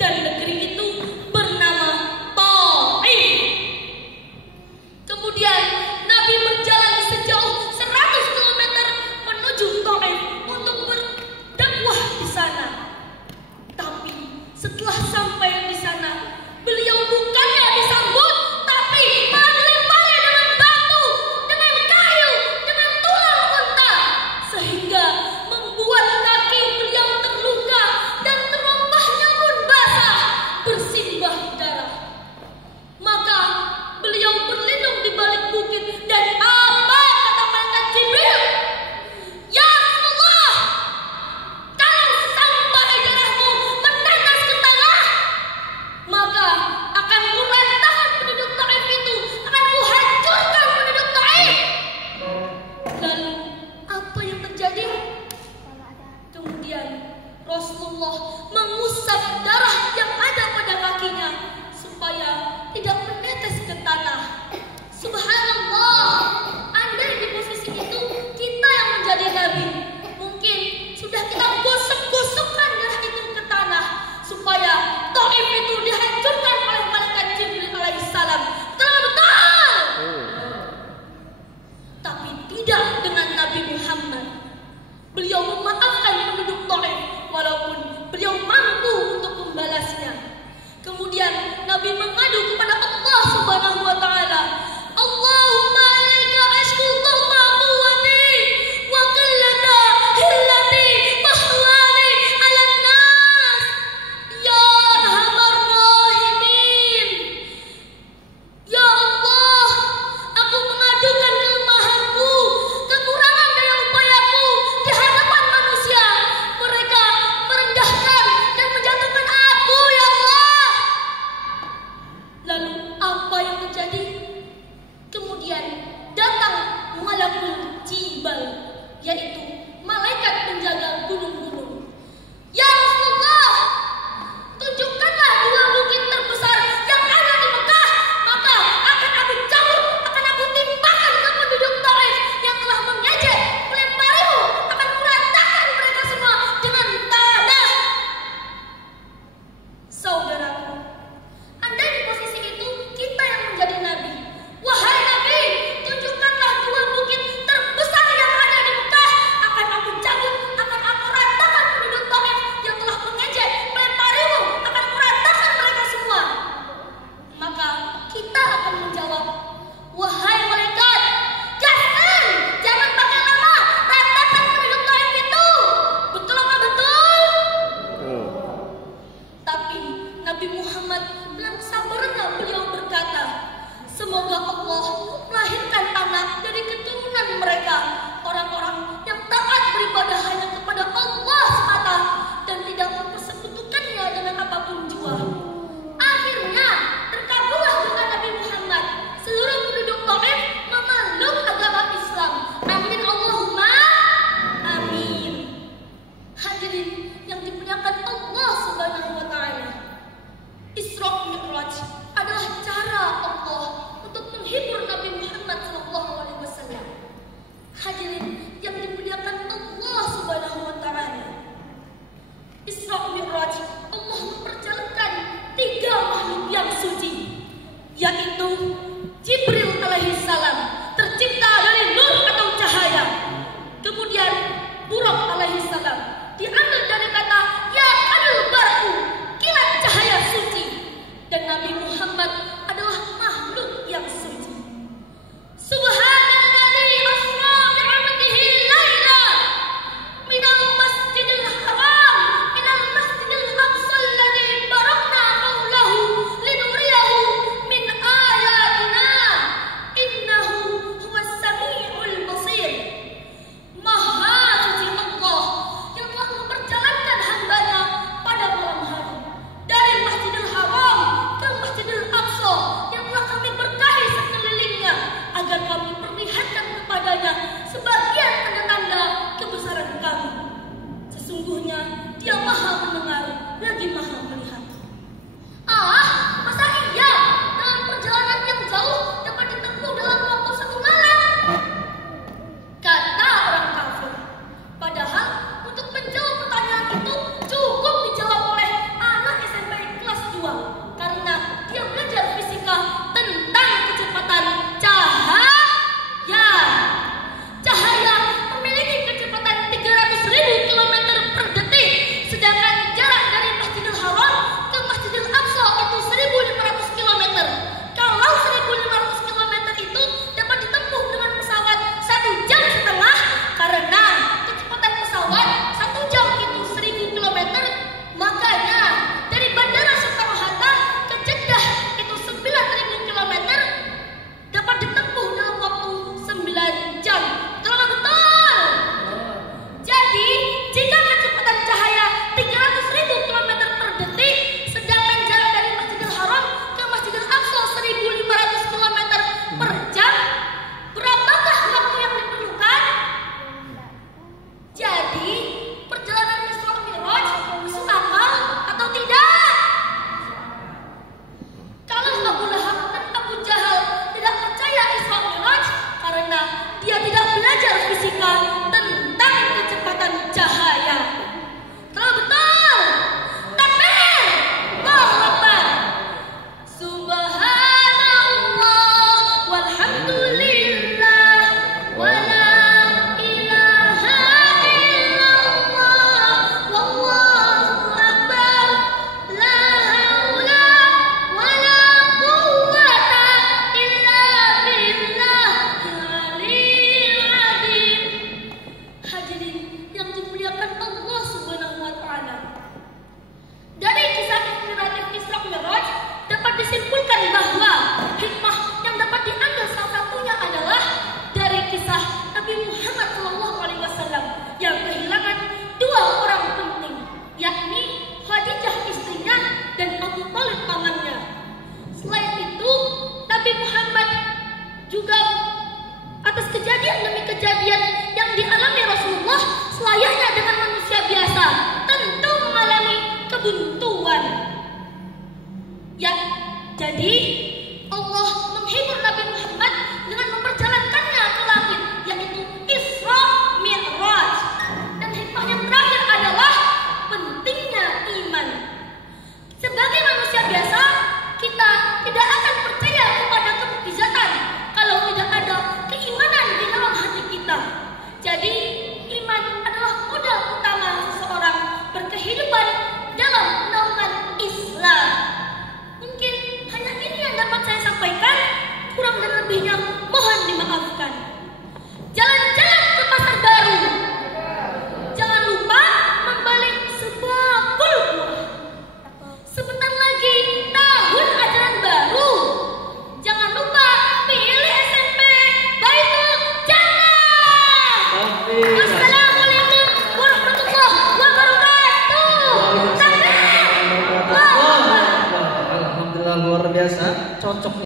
dan negeri itu bernama Taif. Kemudian Nabi berjalan sejauh 100 km menuju Taif untuk berdakwah di sana. Tapi setelah sampai di sana, beliau bukannya disambut, tapi malah dilempari dengan batu, dengan kayu, dengan tulang unta, sehingga membuat kaki beliau terluka dan terompahnya pun basah, bersimbah darah. Maka beliau berlindung di balik bukit dan apa kata malaikat Jibril? Ya Rasulullah, kalau sampai darahmu menetes ke tanah, maka akan kurantahkan penduduk Taif itu, akan kuhancurkan penduduk Taif. Lalu apa yang terjadi? Kemudian Rasulullah mengusap darah yang ada pada kakinya supaya tidak menetes ke tanah. Subhanallah, andai di posisi itu kita yang menjadi nabi, mungkin sudah kita gosok-gosokkan darah itu ke tanah supaya Taif itu dihancurkan oleh malaikat Jibril alaihissalam. Betul-betul. Tapi tidak dengan Nabi Muhammad. Beliau memaafkan penduduk Taif walaupun beliau mampu untuk membalasnya. Kemudian Nabi mengadu kepada Allah Subhanahu wa taala. Allahumma ilaika ashku dhulma quwwati wa qillata hillati mahwani 'alan nas ya arhamar rahimin. Ya Allah, aku mengadukan kelemahanku, kekurangan daya upayaku di hadapan manusia. Mereka merendahkan dan menjatuhkan aku, ya Allah. Lalu apa yang terjadi? Kemudian datang malakul jibal, yaitu malaikat penjaga gunung-gunung. Ya Rasulullah, tunjukkanlah dua bukit terbesar yang ada di Mekah, maka akan aku cabut, akan aku timpakan ke penduduk Taif yang telah mengejek, melemparimu, akan kuratakan mereka semua dengan tanah. Saudaraku, andai di posisi itu kita yang menjadi nabi, wahai nabi, tunjukkanlah dua bukit terbesar yang ada di Mekah, akan aku cabut, akan aku ratakan penduduk Taif yang telah mengejek, melemparimu, akan kuratakan mereka semua. Maka kita akan menjawab, wahai malaikat, jangan pakai nama, ratakan penduduk Taif itu. Betul apa betul? Tapi Nabi Muhammad dengan sabarnya beliau berkata, semoga Allah melahirkan anak dari keturunan mereka, orang-orang yang taat beribadah hanya kepada Allah semata dan tidak mempersekutukannya dengan apapun jua. Akhirnya terkabullah doa Nabi Muhammad. Seluruh penduduk Taif memeluk agama Islam. Amin Allahumma amin. Hadirin yang dimuliakan Allah Subhanahu wa taala, Isra Mi'raj adalah cara Allah untuk menghibur Nabi Muhammad SAW. Hadirin yang dimuliakan Ya, jadi Allah menghibur Nabi Muhammad dengan memperjalankannya ke langit, yaitu Isra Mi'raj. Dan hikmah yang terakhir adalah pentingnya iman. Sebagai manusia biasa, kita tidak akan percaya kepada kemukjizatan kalau tidak ada keimanan di dalam hati kita. Jadi, iman adalah modal utama seseorang berkehidupan dalam naungan Islam. Mungkin hanya ini yang dapat saya sampaikan, kurang dan lebihnya mohon dimaafkan. Jalan-jalan ke pasar baru, jangan lupa membeli sebakul buah. Sebentar lagi tahun ajaran baru, jangan lupa pilih SMP Baitul Jannah. Wassalamualaikum warahmatullahi wabarakatuh. Alhamdulillah, luar biasa, cocok.